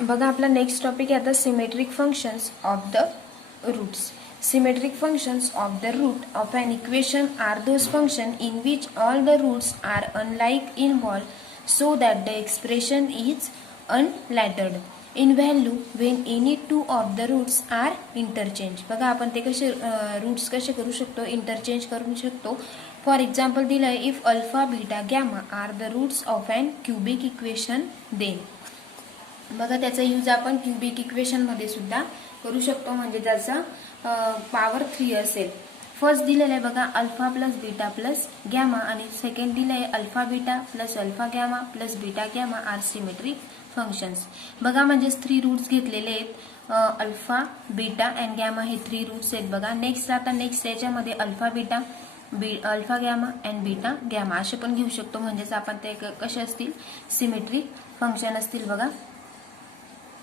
बघा आपला next topic आहे आता symmetric functions of the roots. Symmetric functions of the root of an equation are those functions in which all the roots are unlike in involved so that the expression is unlettered in value when any two of the roots are interchanged. बघा आपण ते कसे roots कसे करू शकतो, interchange करू शकतो. For example दिलं आहे, if alpha beta gamma are the roots of an cubic equation then. बघा त्याचा यूज आपण क्युबिक इक्वेशन मध्ये सुद्धा करू शकतो, म्हणजे त्याचा पॉवर 3 असेल. फर्स्ट दिलेलं आहे बघा alpha plus beta plus gamma आणि सेकंड दिलं आहे alpha beta plus alpha gamma plus beta gamma are symmetric functions. बघा म्हणजेच 3 रूट्स घेतलेले आहेत, अल्फा बीटा अँड गॅमा हे 3 रूट्स आहेत. बघा नेक्स्ट याच्यामध्ये alpha beta alpha gamma and beta gamma असे पण घेऊ शकतो, म्हणजेच आपण ते कसे असतील सिमेट्रिक फंक्शन असतील. बघा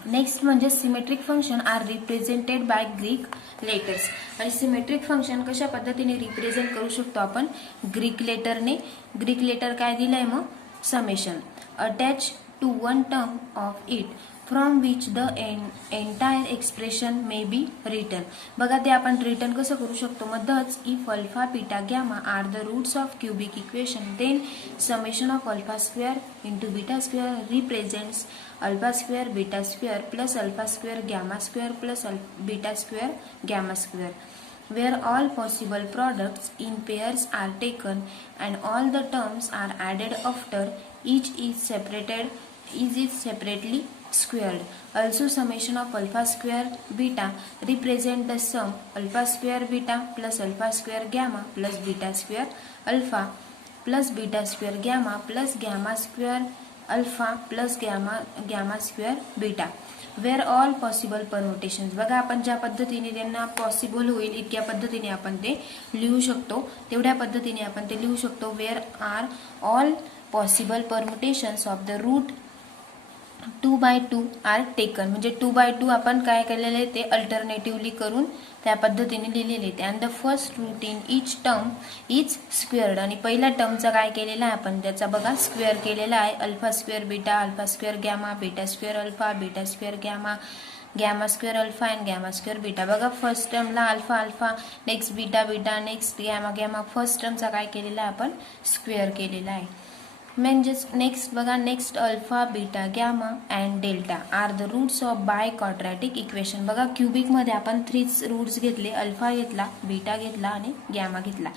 नेक्स्ट म्हणजे symmetric function are represented by Greek letters. आणि सिमेट्रिक फंक्शन कशा पद्धतीने रिप्रेझेंट करू शकतो आपण ग्रीक लेटरने. ग्रीक लेटर काय दिलंय मग summation attach to one term of it from which the entire expression may be written. बघा ते आपण रिटर्न कसं करू शकतो, मधच if alpha beta gamma are the roots of cubic equation then summation of alpha square into beta square represents alpha square beta square plus alpha square gamma square plus beta square gamma square, where all possible products in pairs are taken and all the terms are added after each is separately squared. Also summation of alpha square beta represent the sum alpha square beta plus alpha square gamma plus beta square alpha plus beta square gamma plus gamma square alpha plus gamma square beta where all possible permutations. बघा आपण ज्या पद्धतीने त्यांना possible होईल इतक्या पद्धतीने आपण ते लिहू शकतो, तेवढ्या पद्धतीने आपण ते लिहू शकतो. Where are all possible permutations of the root 2/2 are taken. म्हणजे 2/2 आपण काय केलेले आहे ते अल्टरनेटिव्हली करून त्या पद्धतीने लिहिलेले आहे. And the first root in each term is squared. आणि पहिल्या टर्मचा काय केलेला आहे आपण त्याचा बघा स्क्वेअर केलेला आहे. Alpha square beta alpha square gamma beta square alpha beta square gamma gamma square alpha and gamma square beta. बघा फर्स्ट टर्मला alpha alpha next beta beta next gamma gamma first टर्मचा काय केलेला आहे आपण स्क्वेअर केलेला आहे. म्हणजेच नेक्स्ट बघा next alpha beta gamma and delta are the roots of biquadratic equation. बघा क्युबिक मध्ये आपण 3 रूट्स घेतले, अल्फा घेतला बीटा घेतला आणि गॅमा घेतला.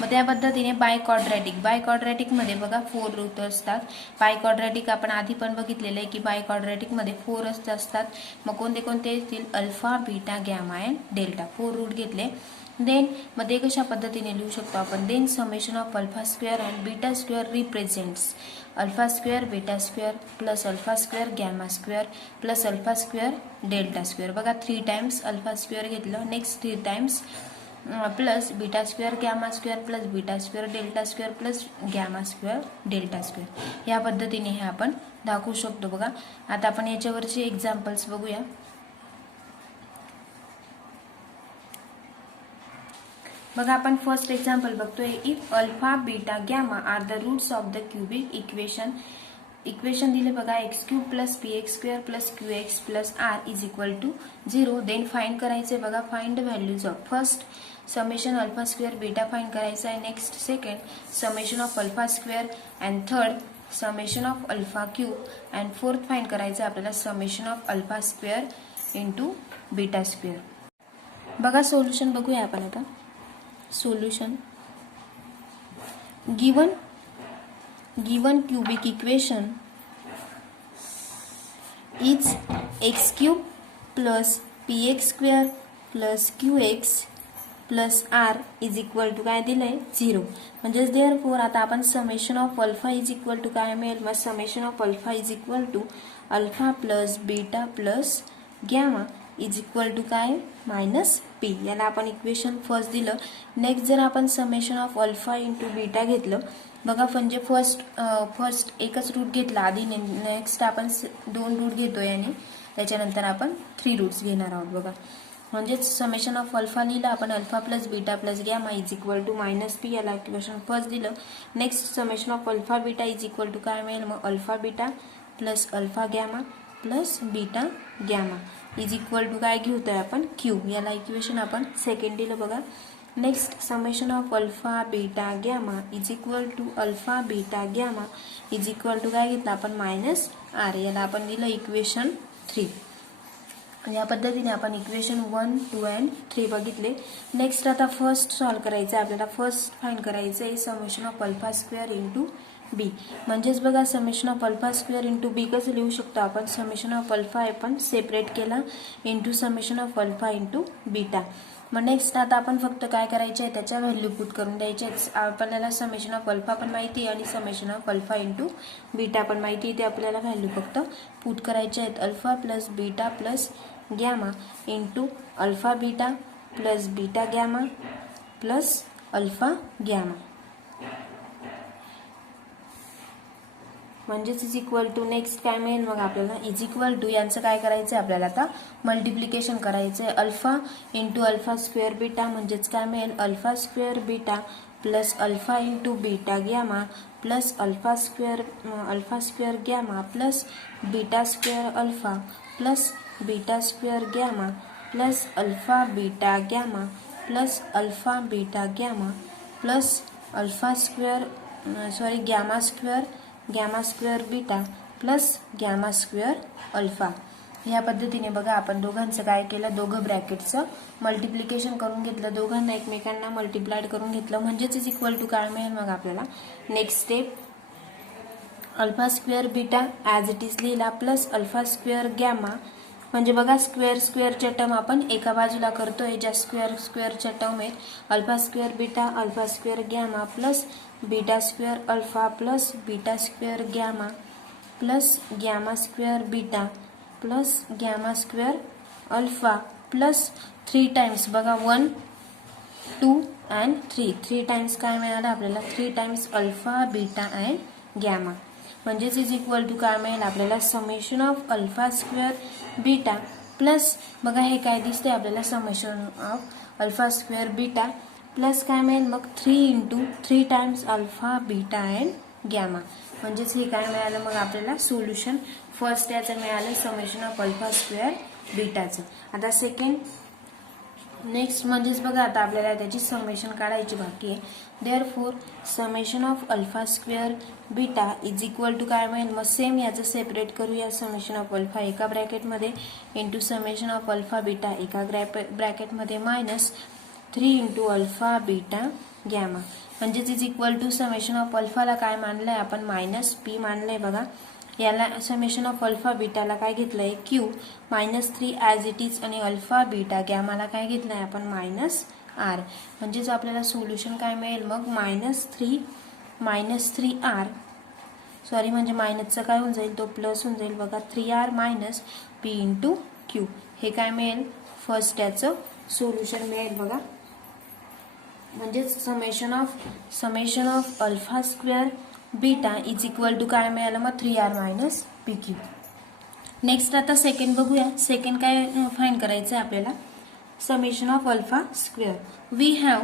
मग त्या पद्धतीने बाय क्वाड्रॅटिक मध्ये बघा 4 रूट असतात. बाय क्वाड्रॅटिक आपण आधी पण बघितलेलं आहे की बाय क्वाड्रॅटिक मध्ये 4 असतात. मग कोणते कोणते येतील alpha beta gamma and delta 4 root घेतले. देन मध्ये कशा पद्धतीने लिहू शकतो आपण then summation of alpha square and beta square represents alpha square beta square plus alpha square gamma square plus alpha square delta square. बघा 3 टाइम्स अल्फा स्क्वेअर घेतलं, next 3 times plus beta square gamma square plus beta square delta square plus gamma square delta square. या पद्धतीने हे आपण दाखवू शकतो. बघा आता आपण याच्यावरचे एक्झाम्पल्स बघूया. बघा आपण फर्स्ट एक्झाम्पल बघतोय if alpha beta gamma are the roots of the cubic equation दिले बघा x cube plus p x square plus q x plus r is equal to 0. Then find करायचे बघा find the values of first summation alpha square beta find करायचा आहे, next second summation of alpha square and third summation of alpha cube and fourth find करायचं आपल्याला summation of alpha square into beta square. बघा solution बघूया आपण आता. Solution given cubic equation is x cube plus px square plus qx plus r is equal to काय दिलंय 0. म्हणजेच therefore आता आपण summation of alpha is equal to काय मिळेल मग summation of alpha is equal to alpha plus beta plus gamma is equal to काय minus p. याला आपण इक्वेशन फर्स्ट दिलं. नेक्स्ट जर आपण summation of alpha into beta घेतलं बघा म्हणजे फर्स्ट एकच रूट घेतला आधी, नेक्स्ट आपण 2 रूट घेतोय आणि त्याच्यानंतर आपण 3 रूट्स घेणार आहोत. बघा म्हणजेच समेशन ऑफ अल्फा लिहिलं आपण alpha plus beta plus gamma is equal to minus p. याला इक्वेशन फर्स्ट दिलं. Next summation of alpha beta is equal to काय मिळेल मग alpha beta plus alpha gamma plus beta gamma is equal to काय घेत आहे आपण Q. याला इक्वेशन आपण सेकंड दिलं बघा. Next summation of alpha beta gamma is equal to alpha beta gamma is equal to काय घेतलं आपण मायनस आर. याला आपण दिलं इक्वेशन 3. या पद्धतीने आपण इक्वेशन 1, 2 and 3 बघितले. नेक्स्ट आता फर्स्ट सॉल्व्ह करायचं आहे आपल्याला. फर्स्ट फाइंड करायचं आहे summation of alpha square into B. म्हणजेच बघा summation of alpha square into B कसं लिहू शकतो आपण. समेशन ऑफ अल्फा आपण सेपरेट केला into summation of alpha into beta. मग नेक्स्ट आता आपण फक्त काय करायचे आहे त्याच्या व्हॅल्यू पुट करून द्यायचे. आपल्याला समेशन ऑफ अल्फा पण माहिती आहे आणि summation of alpha into beta पण माहिती आहे. ते आपल्याला व्हॅल्यू फक्त पुट करायचे आहेत. Alpha plus beta plus gamma into alpha beta plus beta gamma plus alpha gamma म्हणजेच इज इक्वल टू नेक्स्ट काय मिळेल मग आपल्याला. इज इक्वल टू यांचं काय करायचं आहे आपल्याला आता मल्टिप्लिकेशन करायचं आहे. Alpha into alpha square beta म्हणजेच काय मिळेल alpha square beta plus alpha into beta gamma plus alpha square gamma plus beta square alpha plus beta square gamma plus alpha beta gamma plus alpha beta gamma plus alpha square gamma square beta plus gamma square alpha. या पद्धतीने बघा आपण दोघांचं काय केलं. दोघं ब्रॅकेटचं multiplication करून घेतलं. दोघांना एकमेकांना मल्टिप्लाइड करून घेतलं. म्हणजेच इज इक्वल टू काय मिळेल मग आपल्याला. Next step alpha square beta as it is लिहिला प्लस अल्फा स्क्वेअर गॅमा. म्हणजे बघा स्क्वेअरच्या टर्म आपण एका बाजूला करतोय. ज्या स्क्वेअरच्या टर्म आहेत alpha square beta alpha square gamma plus beta square alpha plus beta square gamma plus gamma square beta plus gamma square alpha plus 3 times बघा 1, 2 and 3. 3 टाइम्स काय मिळालं आपल्याला 3 times alpha beta and gamma. म्हणजेच is equal to काय मिळेल आपल्याला summation of alpha square beta plus बघा हे काय दिसते आपल्याला summation of alpha square beta plus काय मिळेल मग 3 into 3 times alpha beta and gamma. म्हणजेच हे काय मिळालं मग आपल्याला सोल्युशन. फर्स्ट याचं मिळालं समेशन ऑफ अल्फा स्क्वेअर बीटाचं. आता सेकंड नेक्स्ट म्हणजेच बघा आता आपल्याला त्याची समेशन काढायची बाकी आहे. Therefore summation of alpha square beta is equal to काय मिळेल मग सेम याचं सेपरेट करूया. समेशन ऑफ अल्फा एका ब्रॅकेटमध्ये into summation of alpha beta एका ब्रॅकेटमध्ये minus 3 into alpha beta gamma. म्हणजेच is equal to summation of अल्फाला काय मानलंय आपण मायनस पी मानलंय बघा. याला समेशन ऑफ अल्फा बीटाला काय घेतलंय क्यू -3 ॲज इट इज आणि अल्फा बीटा गॅमाला काय घेतलंय आपण -r. म्हणजेच आपल्याला सोल्युशन काय मिळेल मग -3r सॉरी म्हणजे मायनसचं काय होऊन जाईल तो प्लस होऊन जाईल बघा 3r minus p into Q. हे काय मिळेल फर्स्ट याचं सोल्युशन मिळेल बघा. म्हणजेच summation of alpha square beta is equal to काय मिळालं मग 3r मायनस pq. नेक्स्ट आता सेकंड बघूया. सेकंड काय फाइंड करायचं आहे आपल्याला summation of alpha square. We have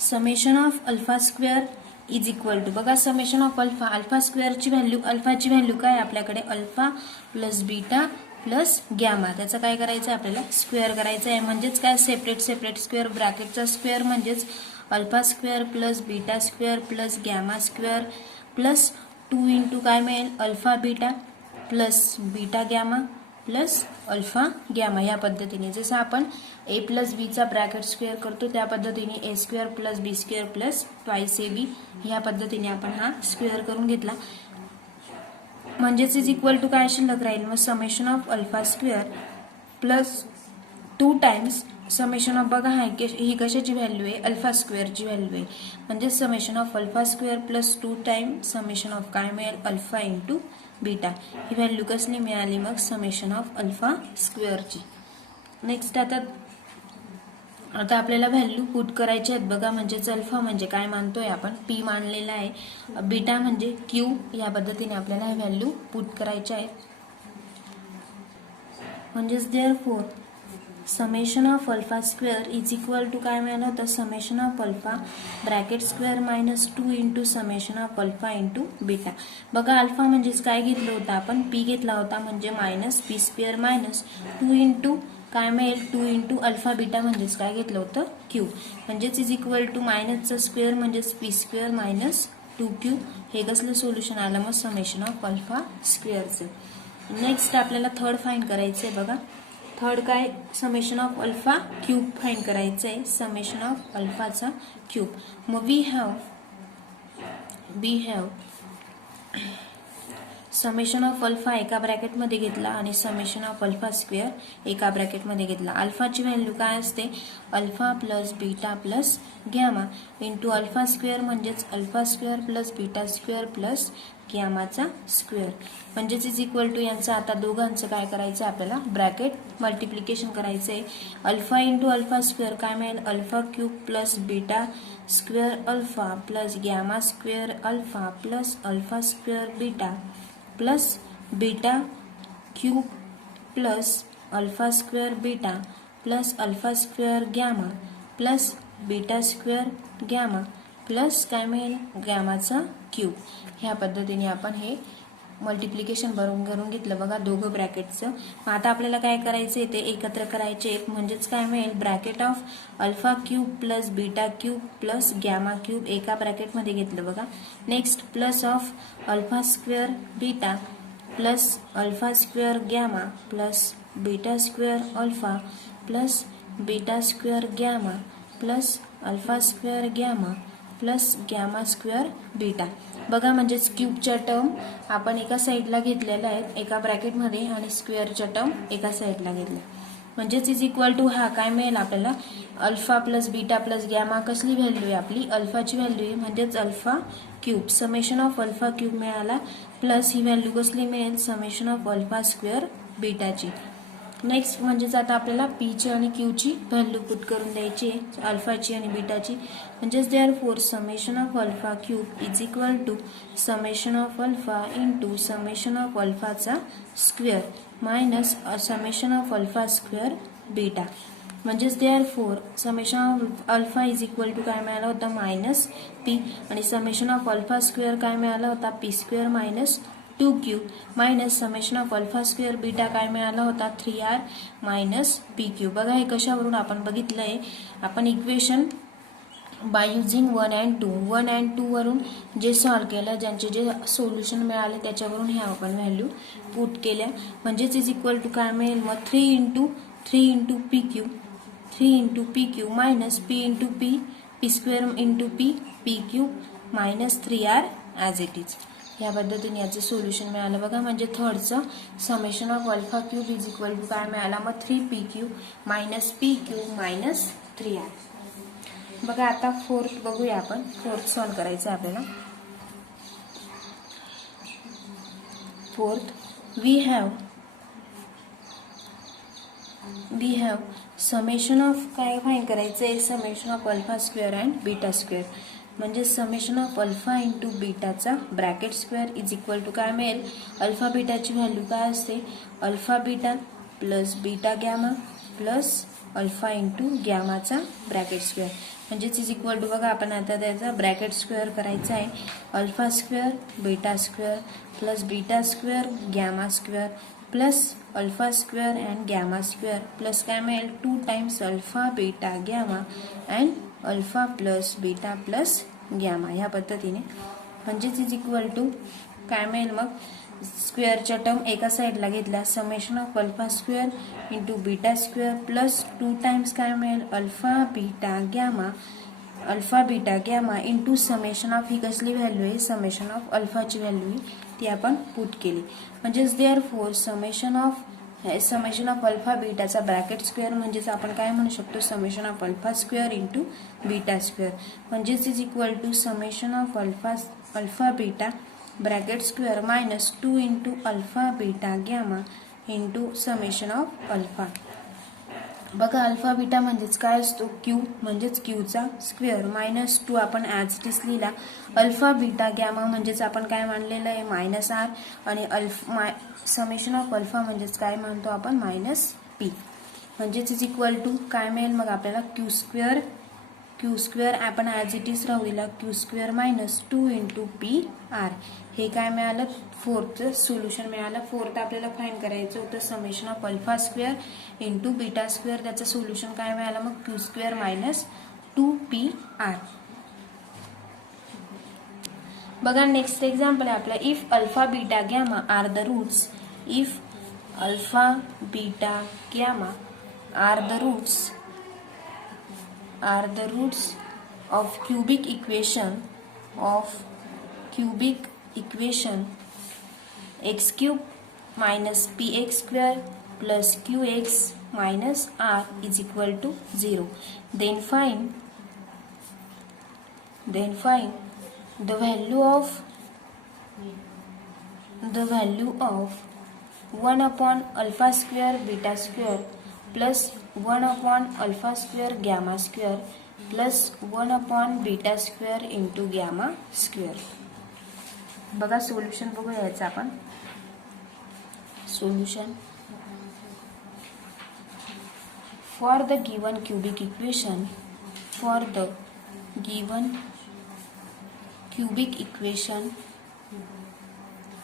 summation of alpha square is equal to बघा समेशन ऑफ अल्फा स्क्वेअरची व्हॅल्यू अल्फाची व्हॅल्यू काय आपल्याकडे alpha plus beta plus gamma. त्याचं काय करायचं आहे आपल्याला स्क्वेअर करायचं आहे. म्हणजेच काय सेपरेट स्क्वेअर ब्रॅकेटचा स्क्वेअर म्हणजेच alpha square plus beta square plus gamma square plus 2 into काय मिळेल alpha beta plus beta gamma plus alpha gamma. या पद्धतीने जसं आपण a प्लस बीचा ब्रॅकेट स्क्वेअर करतो त्या पद्धतीने a square plus b square plus twice ab या पद्धतीने आपण हा स्क्वेअर करून घेतला. म्हणजेच इज इक्वल टू काय शिल्लक राहील मग summation of alpha square plus 2 times summation of बघा ही कशाची व्हॅल्यू आहे अल्फा स्क्वेअरची व्हॅल्यू आहे. म्हणजे summation of alpha square plus 2 time summation of काय मिळेल अल्फा इंटू बीटा. ही व्हॅल्यू कसली मिळाली मग समेशन ऑफ अल्फा स्क्वेअरची. नेक्स्ट आता आपल्याला व्हॅल्यू पुट करायची आहेत बघा. म्हणजेच अल्फा म्हणजे काय मानतोय आपण पी मानलेला आहे. बीटा म्हणजे क्यू. या पद्धतीने आपल्याला हे व्हॅल्यू पुट करायच्या आहेत. म्हणजेच therefore summation of alpha square is equal to काय मिळालं होतं summation of alpha bracket square minus 2 into summation of alpha into beta. बघा अल्फा म्हणजेच काय घेतलं होतं आपण पी घेतला होता म्हणजे minus p square minus 2 into काय मिळेल 2 इंटू अल्फा बीटा म्हणजेच काय घेतलं होतं क्यू म्हणजेच इज इक्वल टू मायनसचा स्क्वेअर म्हणजेच पी स्क्वेअर मायनस 2q. हे कसलं सोल्युशन आलं मग समेशन ऑफ अल्फा स्क्वेअरचं. नेक्स्ट आपल्याला थर्ड फाइंड करायचं आहे. बघा थर्ड काय summation of alpha cube find करायचं आहे समेशन ऑफ अल्फाचा क्यूब. मग we have summation of alpha एका ब्रॅकेटमध्ये घेतला आणि समेशन ऑफ अल्फा स्क्वेअर एका ब्रॅकेटमध्ये घेतला. अल्फाची व्हॅल्यू काय असते alpha plus beta plus gamma into alpha square म्हणजेच alpha square plus beta square plus गॅमाचा स्क्वेअर म्हणजेच इज इक्वल टू यांचं आता दोघांचं काय करायचं आपल्याला ब्रॅकेट मल्टिप्लिकेशन करायचं आहे. अल्फा इंटू अल्फा स्क्वेअर काय मिळेल alpha cube plus beta square alpha plus gamma square alpha plus alpha square beta plus beta cube plus alpha square beta plus alpha square gamma plus beta square gamma plus काय मिळेल गॅमाचा cube. ह्या पद्धतीने आपण हे multiplication करून घेतलं बघा दोघं ब्रॅकेटचं. आता आपल्याला काय करायचं ते एकत्र करायचे एक म्हणजेच काय मिळेल bracket of alpha cube plus beta cube plus gamma cube एका ब्रॅकेटमध्ये घेतलं बघा. Next plus of alpha square beta plus alpha square gamma plus beta square alpha plus beta square gamma plus alpha square gamma plus gamma square beta. बघा म्हणजेच क्यूबच्या term आपण एका साईडला घेतलेल्या आहेत एका ब्रॅकेटमध्ये आणि स्क्वेअरच्या टर्म एका साईडला घेतल्या म्हणजेच इज इक्वल टू हा काय मिळेल आपल्याला alpha plus beta plus gamma कसली व्हॅल्यू आहे आपली अल्फाची व्हॅल्यू आहे म्हणजेच alpha cube summation of alpha cube मिळाला प्लस ही व्हॅल्यू कसली मिळेल समेशन ऑफ अल्फा स्क्वेअर बीटाची. नेक्स्ट म्हणजेच आता आपल्याला पीची आणि क्यूची व्हॅल्यू पुट करून द्यायची आहे अल्फाची आणि बीटाची म्हणजेच therefore summation of alpha cube is equal to summation of alpha into summation of अल्फाचा square minus summation of alpha square beta म्हणजेच therefore summation of alpha is equal to काय मिळाला होता मायनस पी आणि समेशन ऑफ अल्फा स्क्वेअर काय मिळाला होता P square minus 2q minus summation of alpha square beta काय मिळाला होता 3r मायनस pq. बघा हे कशावरून आपण बघितलंय आपण इक्वेशन बाय युझिंग 1 and 2 वरून जे सॉल्व केलं ज्यांचे जे सोल्युशन मिळाले त्याच्यावरून हे आपण व्हॅल्यू पुट केल्या म्हणजेच इज इक्वल टू काय मिळेल मग 3 into pq minus p into p square into p cube minus 3r as it is. या पद्धतीने याचे सोल्युशन मिळालं बघा म्हणजे थर्डचं summation of alpha cube is equal to काय मिळाला मग 3pq minus p cube minus 3r. बघा आता फोर्थ बघूया आपण फोर्थ सॉल्व करायचं आपल्याला. Fourth we have summation of काय फाइंड करायचं आहे summation of alpha square and beta square म्हणजे समेशन ऑफ अल्फा इंटू बीटाचा bracket square is equal to काय मिळेल अल्फा बीटाची व्हॅल्यू काय असते alpha beta plus beta gamma plus alpha into गॅमाचा ब्रॅकेट स्क्वेअर म्हणजेच इज इक्वल टू बघा आपण आता त्याचा ब्रॅकेट स्क्वेअर करायचा आहे alpha square beta square plus beta square gamma square plus alpha square and gamma square plus काय मिळेल 2 times alpha beta gamma and alpha plus beta plus gamma. ह्या पद्धतीने म्हणजेच इज इक्वल टू काय मिळेल मग स्क्वेअरच्या टर्म एका साईडला घेतल्या summation of alpha square into beta square plus 2 times काय मिळेल alpha beta gamma into summation of ही कसली व्हॅल्यू आहे समेशन ऑफ अल्फाची व्हॅल्यू ती आपण पुट केली म्हणजेच देअरफॉर समेशन ऑफ अल्फा बीटाचा ब्रॅकेट स्क्वेअर म्हणजेच आपण काय म्हणू शकतो summation of alpha square into beta square म्हणजेच is equal to summation of alpha beta bracket square minus 2 into alpha beta gamma into summation of alpha. बघा alpha beta म्हणजेच काय असतो क्यू म्हणजेच क्यूचा स्क्वेअर मायनस 2 आपण ॲज इट इज लिहिला alpha beta gamma म्हणजेच आपण काय मानलेलं आहे मायनस आर आणि समेशन ऑफ अल्फा म्हणजेच काय मानतो आपण मायनस पी. म्हणजेच इज इक्वल टू काय मिळेल मग आपल्याला क्यू स्क्वेअर आपण ॲज इट इज राहू दिला q square minus 2 into p r. हे काय मिळालं फोर्थचं सोल्युशन मिळालं. फोर्थ आपल्याला फाईंड करायचं होतं summation of alpha square into beta square. त्याचं सोल्युशन काय मिळालं मग क्यू स्क्वेअर मायनस 2 PR. बघा नेक्स्ट एक्झाम्पल आहे आपला if alpha beta gamma are the roots. If alpha beta gamma are the roots of cubic equation x cube minus px square plus qx minus r is equal to 0. Then find the value of 1 upon alpha square beta square plus 1 upon alpha square gamma square plus 1 upon beta square into gamma square. बघा solution बघूया याचं आपण. Solution for the given cubic equation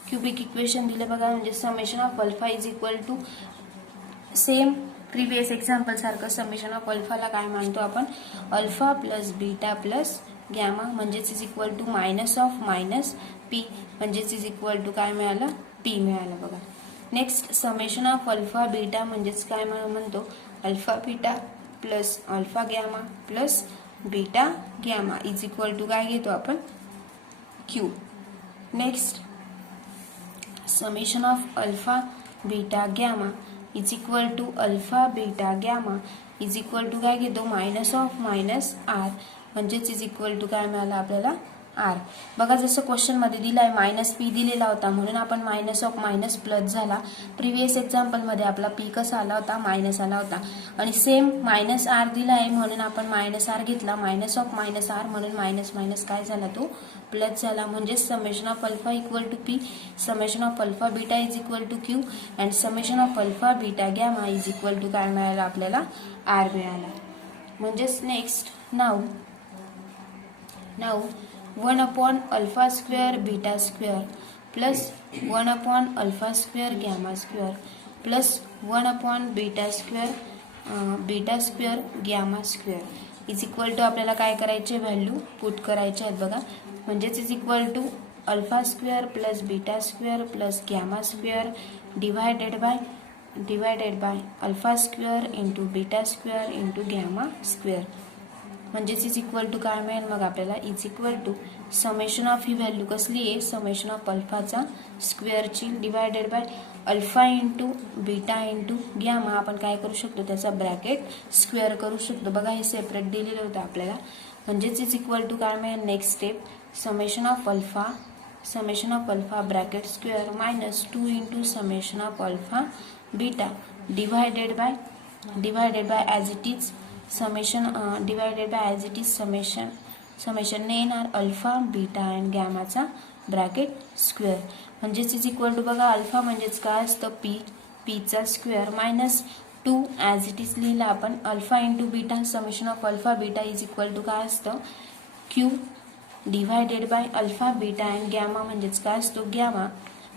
cubic equation दिले बघा. म्हणजे summation of alpha is equal to same previous example सारखं summation of अल्फाला काय मानतो आपण alpha plus beta plus gamma म्हणजेच is equal to minus of minus P म्हणजेच इज इक्वल टू काय मिळालं पी मिळालं बघा. Next summation of alpha beta म्हणजेच काय म्हणतो alpha beta plus alpha gamma plus beta gamma is equal to काय घेतो आपण q. Next summation of alpha beta gamma is equal to alpha beta gamma is equal to काय घेतो minus of minus r म्हणजेच is equal to काय मिळालं आपल्याला R. बघा जसं क्वेश्चन मध्ये दिलाय मायनस पी दिलेला होता म्हणून आपण मायनस ऑफ मायनस प्लस झाला. प्रिव्हियस एक्झाम्पल मध्ये आपला पी कसा आला होता मायनस आला होता आणि सेम मायनस आर दिलाय म्हणून आपण मायनस आर घेतला. मायनस ऑफ मायनस आर म्हणून मायनस मायनस काय झाला तो प्लस झाला. म्हणजेच summation of alpha equal to p summation of alpha beta is equal to q and summation of alpha beta gamma is equal to काय मिळाला आपल्याला आर मिळाला. म्हणजेच नेक्स्ट नाव 1 upon alpha square beta square plus 1 upon alpha square gamma square plus 1 upon beta square gamma square is equal to आपल्याला काय करायचे value put करायचे आहेत बघा. म्हणजेच is equal to alpha square plus beta square plus gamma square divided by alpha square into beta square into gamma square म्हणजेच is equal to काय मिळेल मग आपल्याला is equal to summation of ही व्हॅल्यू कसली आहे समेशन ऑफ अल्फाचा स्क्वेअरची divided by alpha into beta into gamma आपण काय करू शकतो त्याचा ब्रॅकेट स्क्वेअर करू शकतो. बघा हे सेपरेट दिलेलं होतं आपल्याला. म्हणजेच इज इक्वल टू काय मिळेल next step summation of alpha bracket square minus 2 into summation of alpha beta divided by as it is summation divided by as it is summation ने येणार अल्फा बीटा अँड गॅमाचा bracket square. म्हणजेच is equal to बघा alpha म्हणजेच काय असतं पीचा square minus 2 as it is लिहिला आपण alpha into beta summation of alpha beta is equal to काय असतं Q divided by alpha beta and gamma म्हणजेच काय असतो गॅमा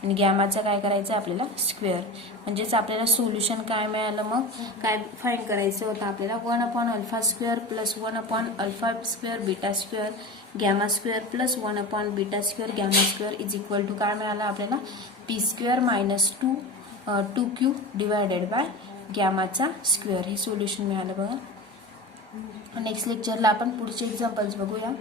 आणि गॅमाचा काय करायचं आपल्याला स्क्वेअर. म्हणजेच आपल्याला सोल्युशन काय मिळालं मग काय फाइंड करायचं होतं आपल्याला 1 upon alpha square plus 1 upon alpha square beta square gamma square plus 1 upon beta square gamma square is equal to काय मिळालं आपल्याला P square minus 2q divided by गॅमाचा स्क्वेअर हे सोल्युशन मिळालं बघा. नेक्स्ट लेक्चरला आपण पुढचे एक्झाम्पल्स बघूया.